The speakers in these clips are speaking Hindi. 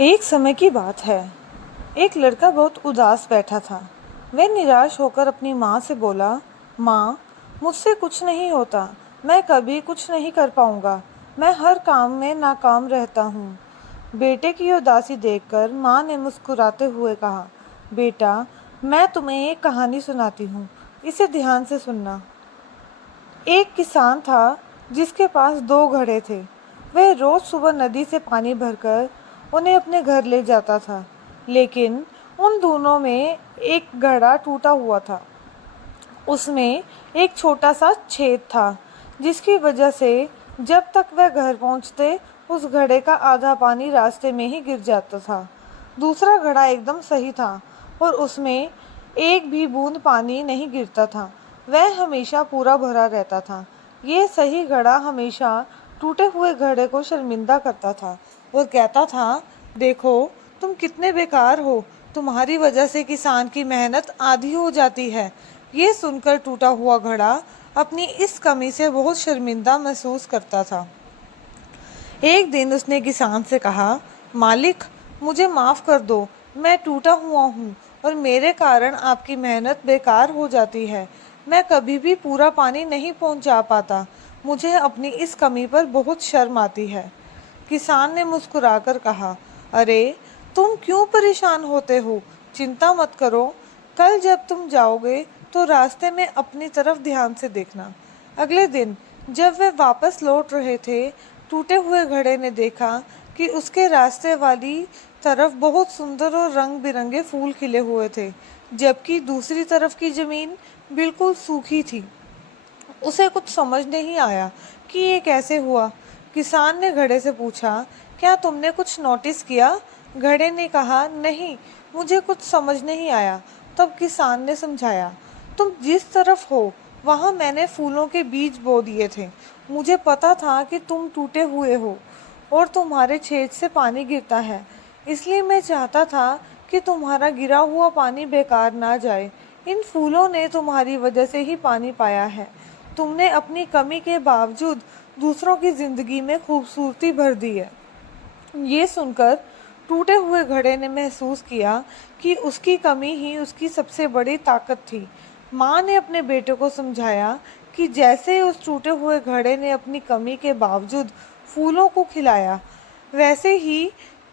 एक समय की बात है। एक लड़का बहुत उदास बैठा था। वह निराश होकर अपनी माँ से बोला, माँ, मुझसे कुछ नहीं होता, मैं कभी कुछ नहीं कर पाऊँगा, मैं हर काम में नाकाम रहता हूँ। बेटे की उदासी देखकर माँ ने मुस्कुराते हुए कहा, बेटा, मैं तुम्हें एक कहानी सुनाती हूँ, इसे ध्यान से सुनना। एक किसान था जिसके पास दो घड़े थे। वह रोज सुबह नदी से पानी भरकर उन्हें अपने घर ले जाता था, लेकिन उन दोनों में एक घड़ा टूटा हुआ था। उसमें एक छोटा सा छेद था, जिसकी वजह से जब तक वह घर पहुंचते उस घड़े का आधा पानी रास्ते में ही गिर जाता था। दूसरा घड़ा एकदम सही था और उसमें एक भी बूंद पानी नहीं गिरता था। वह हमेशा पूरा भरा रहता था। ये सही घड़ा हमेशा टूटे हुए घड़े को शर्मिंदा करता था और कहता था, देखो, तुम कितने बेकार हो, तुम्हारी वजह से किसान की मेहनत आधी हो जाती है। ये सुनकर टूटा हुआ घड़ा अपनी इस कमी से बहुत शर्मिंदा महसूस करता था। एक दिन उसने किसान से कहा, मालिक, मुझे माफ़ कर दो, मैं टूटा हुआ हूँ और मेरे कारण आपकी मेहनत बेकार हो जाती है। मैं कभी भी पूरा पानी नहीं पहुँचा पाता। मुझे अपनी इस कमी पर बहुत शर्म आती है। किसान ने मुस्कुराकर कहा, अरे, तुम क्यों परेशान होते हो? चिंता मत करो। कल जब तुम जाओगे तो रास्ते में अपनी तरफ ध्यान से देखना। अगले दिन जब वे वापस लौट रहे थे, टूटे हुए घड़े ने देखा कि उसके रास्ते वाली तरफ बहुत सुंदर और रंग बिरंगे फूल खिले हुए थे, जबकि दूसरी तरफ की जमीन बिल्कुल सूखी थी। उसे कुछ समझ नहीं आया कि ये कैसे हुआ। किसान ने घड़े से पूछा, क्या तुमने कुछ नोटिस किया? घड़े ने कहा, नहीं, मुझे कुछ समझ नहीं आया। तब किसान ने समझाया, तुम जिस तरफ हो वहाँ मैंने फूलों के बीज बो दिए थे। मुझे पता था कि तुम टूटे हुए हो और तुम्हारे छेद से पानी गिरता है, इसलिए मैं चाहता था कि तुम्हारा गिरा हुआ पानी बेकार ना जाए। इन फूलों ने तुम्हारी वजह से ही पानी पाया है। तुमने अपनी कमी के बावजूद दूसरों की जिंदगी में खूबसूरती भर दी है। ये सुनकर टूटे हुए घड़े ने महसूस किया कि उसकी कमी ही उसकी सबसे बड़ी ताकत थी। माँ ने अपने बेटे को समझाया कि जैसे उस टूटे हुए घड़े ने अपनी कमी के बावजूद फूलों को खिलाया, वैसे ही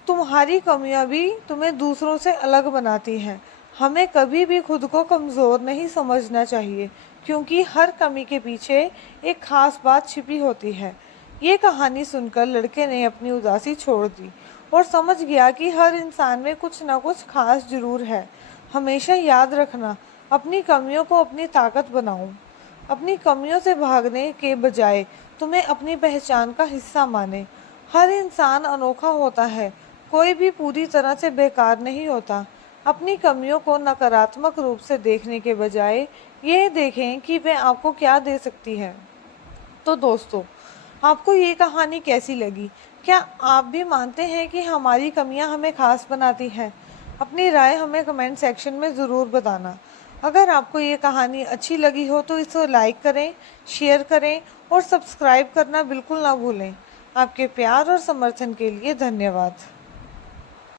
तुम्हारी कमियां भी तुम्हें दूसरों से अलग बनाती हैं। हमें कभी भी खुद को कमज़ोर नहीं समझना चाहिए, क्योंकि हर कमी के पीछे एक खास बात छिपी होती है। ये कहानी सुनकर लड़के ने अपनी उदासी छोड़ दी और समझ गया कि हर इंसान में कुछ ना कुछ खास जरूर है। हमेशा याद रखना, अपनी कमियों को अपनी ताकत बनाओ। अपनी कमियों से भागने के बजाय तुम्हें अपनी पहचान का हिस्सा माने। हर इंसान अनोखा होता है, कोई भी पूरी तरह से बेकार नहीं होता। अपनी कमियों को नकारात्मक रूप से देखने के बजाय ये देखें कि वे आपको क्या दे सकती है। तो दोस्तों, आपको ये कहानी कैसी लगी? क्या आप भी मानते हैं कि हमारी कमियां हमें खास बनाती हैं? अपनी राय हमें कमेंट सेक्शन में ज़रूर बताना। अगर आपको ये कहानी अच्छी लगी हो तो इसे लाइक करें, शेयर करें और सब्सक्राइब करना बिल्कुल ना भूलें। आपके प्यार और समर्थन के लिए धन्यवाद।